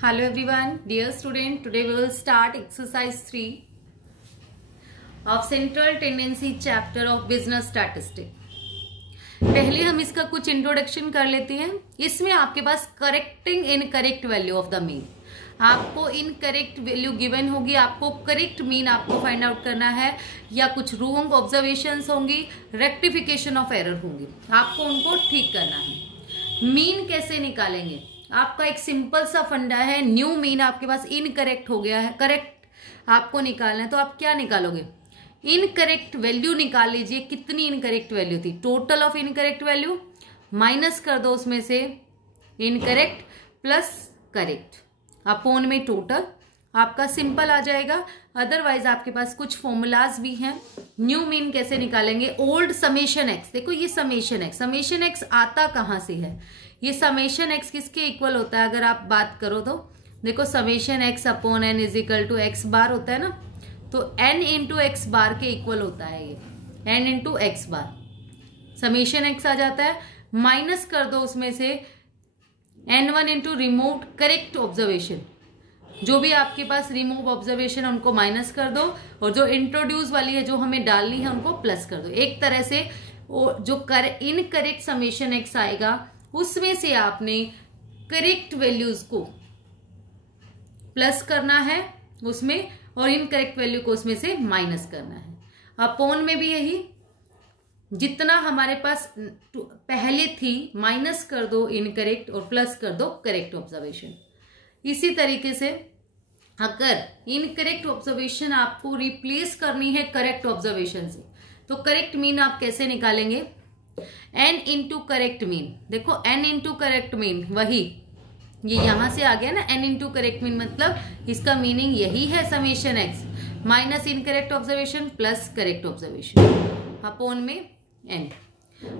Hello everyone, dear student. Today we will start exercise 3 of central tendency chapter of business statistics. पहले हम इसका कुछ introduction कर लेते हैं. इसमें आपके पास correcting incorrect value of the mean, आपको इनकरेक्ट वैल्यू गिवन होगी, आपको करेक्ट मीन आपको फाइंड आउट करना है, या कुछ रॉन्ग ऑब्जर्वेशंस होंगी, रेक्टिफिकेशन ऑफ एरर होंगी, आपको उनको ठीक करना है. मीन कैसे निकालेंगे? आपका एक सिंपल सा फंडा है. न्यू मीन आपके पास इनकरेक्ट हो गया है, करेक्ट आपको निकालना है, तो आप क्या निकालोगे? इनकरेक्ट वैल्यू निकाल लीजिए. कितनी इनकरेक्ट वैल्यू थी? Total of incorrect value minus कर दो उसमें से इनकरेक्ट प्लस करेक्ट अपॉन में टोटल. आपका सिंपल आ जाएगा. अदरवाइज आपके पास कुछ फॉर्मूलाज भी हैं. न्यू मीन कैसे निकालेंगे? Old summation x. देखो ये समेशन एक्स आता कहां से है? ये समेशन एक्स किसके इक्वल होता है? अगर आप बात करो तो देखो summation x upon n is equal to x bar होता है ना, तो एन इंटू एक्स बार के इक्वल होता है. ये एन इंटू एक्स बार समेशन एक्स आ जाता है. माइनस कर दो उसमें से n1 into remove correct observation. जो भी आपके पास रिमूव ऑब्जर्वेशन उनको माइनस कर दो, और जो इंट्रोड्यूस वाली है जो हमें डालनी है उनको प्लस कर दो. एक तरह से जो इनकरेक्ट समेशन एक्स आएगा उसमें से आपने करेक्ट वैल्यूज को प्लस करना है उसमें, और इनकरेक्ट वैल्यू को उसमें से माइनस करना है. अपॉन में भी यही, जितना हमारे पास पहले थी माइनस कर दो इनकरेक्ट और प्लस कर दो करेक्ट ऑब्जर्वेशन. इसी तरीके से अगर इनकरेक्ट ऑब्जर्वेशन आपको रिप्लेस करनी है करेक्ट ऑब्जर्वेशन से, तो करेक्ट मीन आप कैसे निकालेंगे? n into correct mean. देखो n इंटू करेक्ट मीन वही ये यहां से आ गया ना. n इंटू करेक्ट मीन मतलब इसका मीनिंग यही है summation x minus incorrect observation plus correct observation upon में n.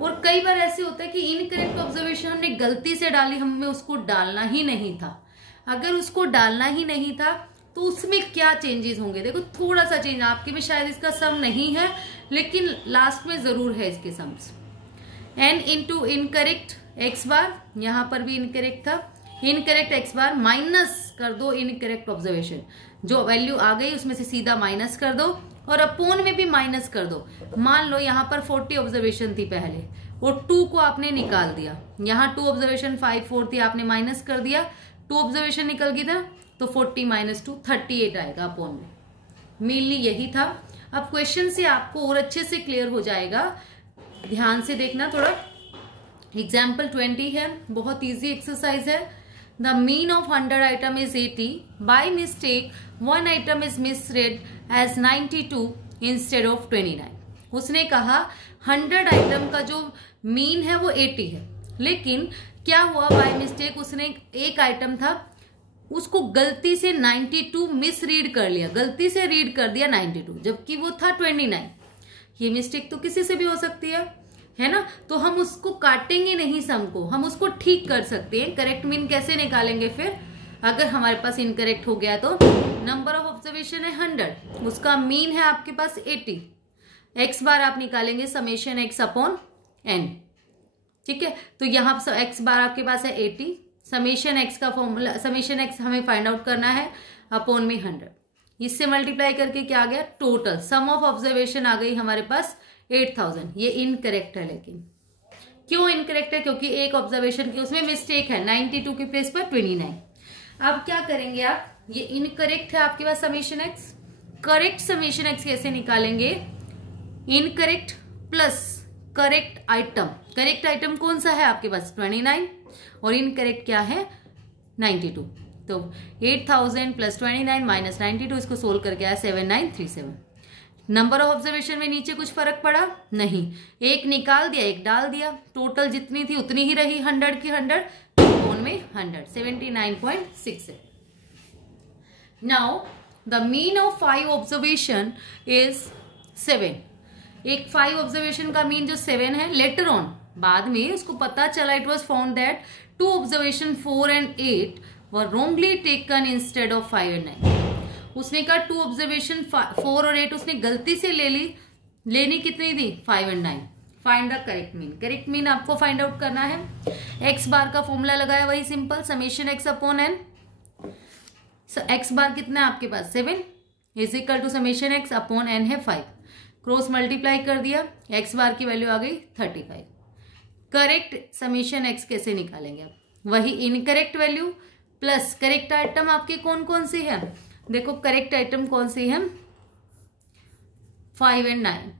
और कई बार ऐसे होता है कि इनकरेक्ट ऑब्जर्वेशन हमने गलती से डाली, हमें उसको डालना ही नहीं था. अगर उसको डालना ही नहीं था तो उसमें क्या चेंजेस होंगे? देखो थोड़ा सा चेंज, आपके में शायद इसका सम नहीं है लेकिन लास्ट में जरूर है इसके sums. n into incorrect x bar, यहां पर भी इनकरेक्ट था, इनकरेक्ट एक्स बार माइनस कर दो इनकरेक्ट ऑब्जर्वेशन. जो वैल्यू आ गई उसमें से सीधा माइनस कर दो, और अपॉन में भी माइनस कर दो. मान लो यहां पर 40 ऑब्जर्वेशन थी पहले और 2 को आपने निकाल दिया. यहां 2 ऑब्जर्वेशन 5 4 थी, आपने माइनस कर दिया, 2 ऑब्जर्वेशन निकल गई था, तो 40 माइनस 2 38 आएगा अपॉन में. मेनली यही था. अब क्वेश्चन से आपको और अच्छे से क्लियर हो जाएगा. ध्यान से देखना थोड़ा. एग्जाम्पल 20 है, बहुत इजी एक्सरसाइज है. The mean of 100 item is 80. By mistake 1 item is misread as 92 instead of 29. उसने कहा 100 आइटम का जो मीन है वो 80 है, लेकिन क्या हुआ? बाय मिस्टेक उसने एक आइटम था उसको गलती से 92 मिस रीड कर लिया, गलती से रीड कर दिया 92 जबकि वो था 29. ये मिस्टेक तो किसी से भी हो सकती है ना. तो हम उसको काटेंगे नहीं सम को, हम उसको ठीक कर सकते हैं. करेक्ट मीन कैसे निकालेंगे फिर? अगर हमारे पास इनकरेक्ट हो गया तो नंबर ऑफ ऑब्जर्वेशन है 100, उसका मीन है आपके पास 80. एक्स बार आप निकालेंगे समेशन एक्स अपॉन एन. ठीक है, तो यहां एक्स बार आपके पास है 80. समेशन एक्स का फॉर्मूला, समेशन एक्स हमें फाइंड आउट करना है अपॉन में 100. इससे मल्टीप्लाई करके क्या आ गया? टोटल सम ऑफ ऑब्जर्वेशन आ गई हमारे पास 8000. ये इनकरेक्ट है. लेकिन क्यों इनकरेक्ट है? क्योंकि एक ऑब्जर्वेशन की उसमें मिस्टेक है, 92 के प्लेस पर 29. अब क्या करेंगे आप? ये इनकरेक्ट है आपके पास summation x. Correct summation x कैसे निकालेंगे? Incorrect plus correct item. Correct item कौन सा है आपके पास? 29, और इनकरेक्ट क्या है? 92. तो 8000 प्लस 29 माइनस 92, इसको सोल्व करके आया 7937. नंबर ऑफ ऑब्जर्वेशन में नीचे कुछ फर्क पड़ा नहीं, एक निकाल दिया एक डाल दिया, टोटल जितनी थी उतनी ही रही, 100 की 100, फोन में 100 79.6. Now the mean of 5 observation is 7. एक 5 ऑब्जर्वेशन का मीन जो 7 है, लेटर ऑन बाद में उसको पता चला, it was found that 2 observation 4 and 8 were wrongly taken instead of 5 and 9. उसने कहा 2 ऑब्जर्वेशन 4 और 8 उसने गलती से ले ली, लेनी कितनी थी? 5 and 9. Find the correct mean. Correct mean आपको फाइंड आउट करना है. एक्स बार का फॉर्मूला लगाया वही simple, summation x upon n. X bar कितना है आपके पास 7 is equal to summation x upon n है 5, क्रॉस मल्टीप्लाई कर दिया, एक्स बार की वैल्यू आ गई 35। करेक्ट समेशन एक्स कैसे निकालेंगे आप, वही incorrect value plus correct item आपके कौन कौन से हैं, देखो करेक्ट आइटम कौन सी है 5 और 9,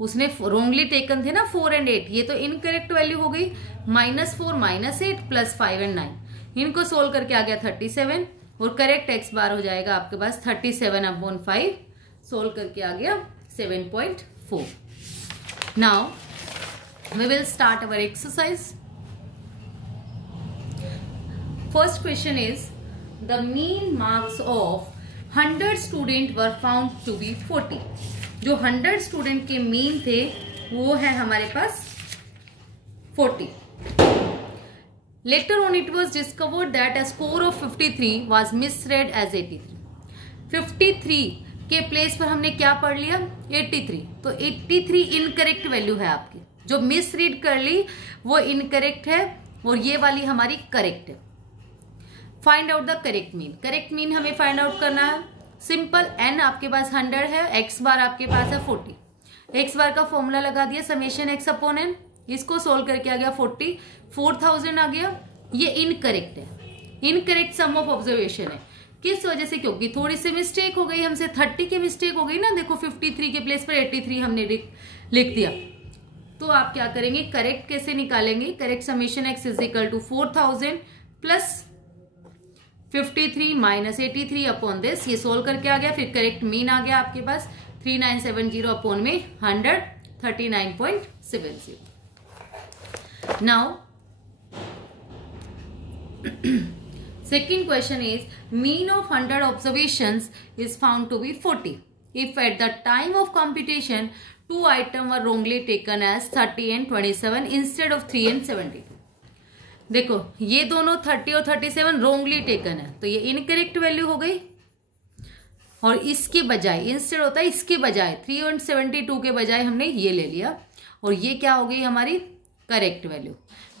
उसने रोंगली टेकन थे ना 4 और 8, ये तो इनकरेक्ट वैल्यू हो गई -4 -8 प्लस 5 और 9, इनको सोल्व करके आ गया 37 और करेक्ट एक्स बार हो जाएगा आपके पास 37/5, सोल्व करके आ गया 7.4। Now we will start our exercise. First question is the mean marks of 100 student were found to be 40. जो 100 स्टूडेंट के मीन थे वो है हमारे पास 40. Later on it was discovered that a score of 53 was misread as 83. 53 के place पर हमने क्या पढ़ लिया 83, तो 83 इनकरेक्ट वैल्यू है आपकी, जो मिसरीड कर ली वो इनकरेक्ट है और ये वाली हमारी करेक्ट है। Find out the correct mean, correct mean हमें फाइंड आउट करना है, सिंपल एन आपके पास 100 है, एक्स बार आपके पास है 40, एक्स बार का फॉर्मूला लगा दिया समेशन एक्स अपॉन एन, इसको सोल्व करके आ गया 40,000 आ गया, ये इनकरेक्ट है, इनकरेक्ट सम ऑफ ऑब्जर्वेशन है, किस वजह से, क्योंकि थोड़ी सी मिस्टेक हो गई हमसे, 30 की मिस्टेक हो गई ना, देखो 53 के प्लेस पर 83 हमने लिख दिया, तो आप क्या करेंगे करेक्ट कैसे निकालेंगे, correct summation X is equal to 4000 plus 53 minus 83 upon this, ये सोल्व करके आ गया, फिर करेक्ट मीन आ गया आपके पास 3970 अपॉन में 100 39.70। Now second question is mean of 100 observations is found to be 40 if at the time of computation 2 items were wrongly taken as 30 and 27 instead of 3 and 72। देखो ये दोनों 30 और 37 रोंगली टेकन है, तो ये इनकरेक्ट वैल्यू हो गई, और इसके बजाय इंस्टेड होता है इसके बजाय 3 और 72 के बजाय हमने ये ले लिया, और ये क्या हो गई हमारी correct value.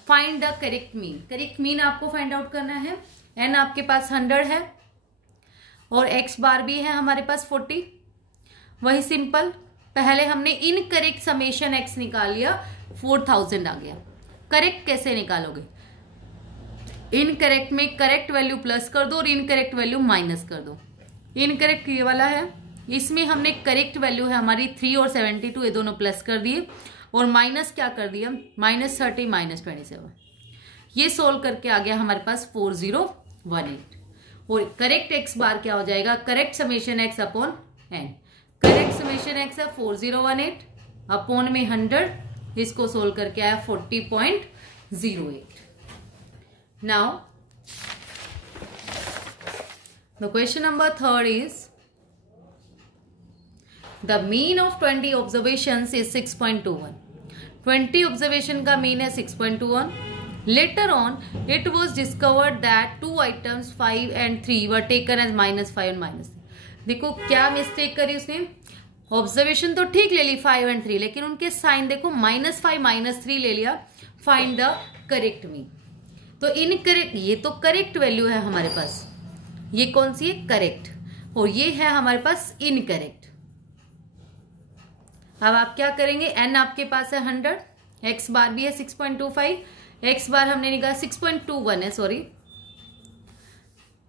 Find the correct mean, correct mean आपको फाइंड आउट करना है, एन आपके पास 100 है और एक्स बार भी है हमारे पास 40, वही सिंपल पहले हमने इनकरेक्ट समेशन एक्स निकाल लिया 4000 आ गया। करेक्ट कैसे निकालोगे, इनकरेक्ट में करेक्ट वैल्यू प्लस कर दो और इनकरेक्ट वैल्यू माइनस कर दो। इनकरेक्ट ये वाला है, इसमें हमने करेक्ट वैल्यू है हमारी 3 और 72, ये दोनों प्लस कर दिए और माइनस क्या कर दिया -30 -27, ये सोल्व करके आ गया हमारे पास 4018, और करेक्ट एक्स बार क्या हो जाएगा correct summation x upon N, correct summation X है 4018 अपॉन में 100, इसको सोल्व करके आया 40.08। Now the question number 3 is the mean of 20 observations is 6.21। 20 observation का mean है 6.21। Later on it was discovered that 2 items 5 and 3 were taken as -5 and -3। देखो क्या mistake करी उसने, ऑब्जर्वेशन तो ठीक ले ली 5 and 3, लेकिन उनके साइन देखो -5 -3 ले लिया। फाइंड द करेक्ट मीन, तो इनकरेक्ट, ये तो करेक्ट वैल्यू है हमारे पास, ये कौन सी है करेक्ट, और ये है हमारे पास इनकरेक्ट। अब आप क्या करेंगे, एन आपके पास है 100, एक्स बार भी है 6.25, एक्स बार हमने निकाला 6.21 है, सॉरी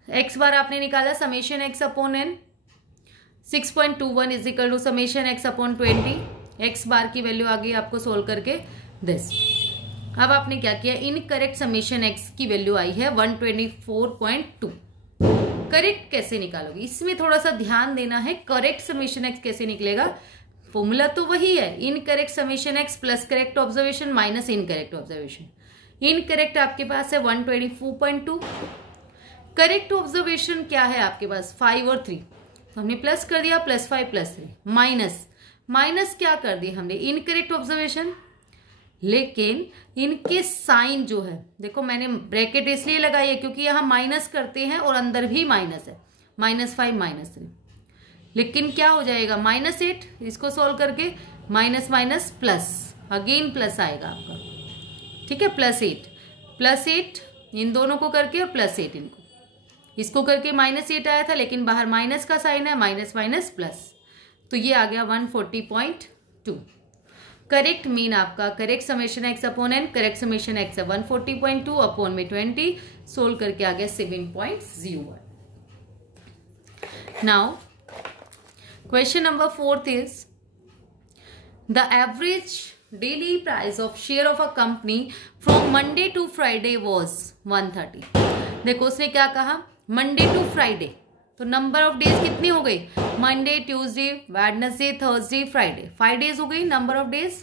एक्स बार आपने निकाला summation x upon n, 6.21 is equal to summation x upon 20, x bar की वैल्यू आ गई आपको सोल्व करके दिस। अब आपने क्या किया, इनकरेक्ट समेशन एक्स की वैल्यू आई है 124.2। करेक्ट कैसे निकालोगे, इसमें थोड़ा सा ध्यान देना है, करेक्ट समेशन एक्स कैसे निकलेगा, फॉर्मूला तो वही है, incorrect summation x plus correct observation minus incorrect observation. Incorrect आपके पास है 124.2, करेक्ट ऑब्जर्वेशन क्या है आपके पास 5 और 3, तो हमने प्लस कर दिया +5 +3, माइनस क्या कर दिया हमने इनकरेक्ट ऑब्जर्वेशन, लेकिन इनके साइन जो है देखो मैंने ब्रैकेट इसलिए लगाई है क्योंकि यहां माइनस करते हैं और अंदर भी माइनस है, -5 -3, लेकिन क्या हो जाएगा -8, इसको सोल्व करके माइनस प्लस, अगेन प्लस आएगा आपका, ठीक है, +8 इन दोनों को करके और +8 इनको, इसको करके -8 आया था, लेकिन बाहर माइनस का साइन है, माइनस माइनस प्लस, तो ये आ गया 140.2। करेक्ट मीन आपका, correct summation x upon N, correct summation X है 140.2 अपॉन में 20, सोल्व करके आ गया 7.01। Now question number 4 is the average daily price of share of a company from Monday to Friday was 130। देखो उसने क्या कहा, मंडे टू फ्राइडे, तो नंबर ऑफ डेज कितनी हो गई, Monday, Tuesday, Wednesday, Thursday, Friday, 5 days हो गई, नंबर ऑफ डेज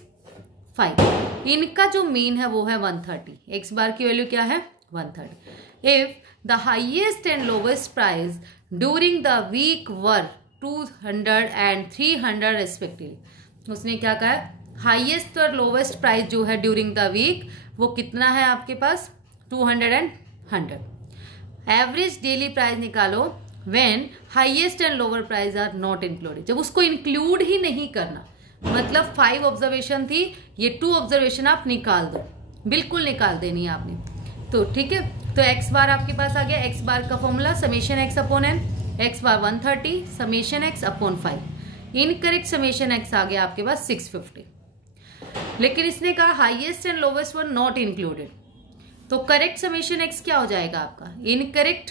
5। इनका जो मीन है वो है 130। एक्स बार की वैल्यू क्या है 130। If the highest and lowest price during the week were 200 and 300 respectively, उसने क्या कहा, हाइएस्ट और लोवेस्ट प्राइस जो है ड्यूरिंग द वीक वो कितना है आपके पास 200 एंड 100। एवरेज डेली प्राइस निकालो when highest and lower price are not included, जब उसको इंक्लूड ही नहीं करना, मतलब 5 ऑब्जर्वेशन थी, ये 2 ऑब्जर्वेशन आप निकाल दो, बिल्कुल निकाल देनी है आपने। तो ठीक है, तो एक्स बार आपके पास आ गया, एक्स बार का formula summation x upon n, x bar 130 summation x upon 5, incorrect summation x आ गया आपके पास 650। लेकिन इसने कहा highest and lowest were not included, तो करेक्ट समेशन एक्स क्या हो जाएगा आपका, इनकरेक्ट,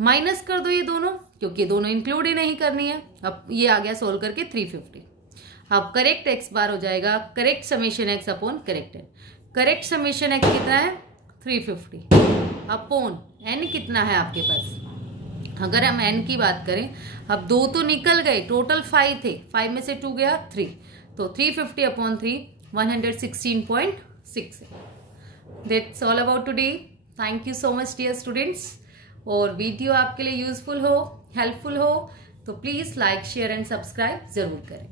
माइनस कर दो ये दोनों, क्योंकि दोनों इंक्लूड ही नहीं करनी है। अब ये आ गया सोल्व करके 350। अब करेक्ट एक्स बार हो जाएगा correct summation x upon correct N. Correct summation X कितना है 350 अपॉन एन कितना है आपके पास। अगर हम एन की बात करें, अब 2 तो निकल गए, टोटल 5 थे, 5 में से 2 गया 3, तो 350 अपॉन 3 116.6 है। That's all about today. Thank you so much dear students. और वीडियो आपके लिए यूजफुल हो, हेल्पफुल हो तो please like, share and subscribe जरूर करें।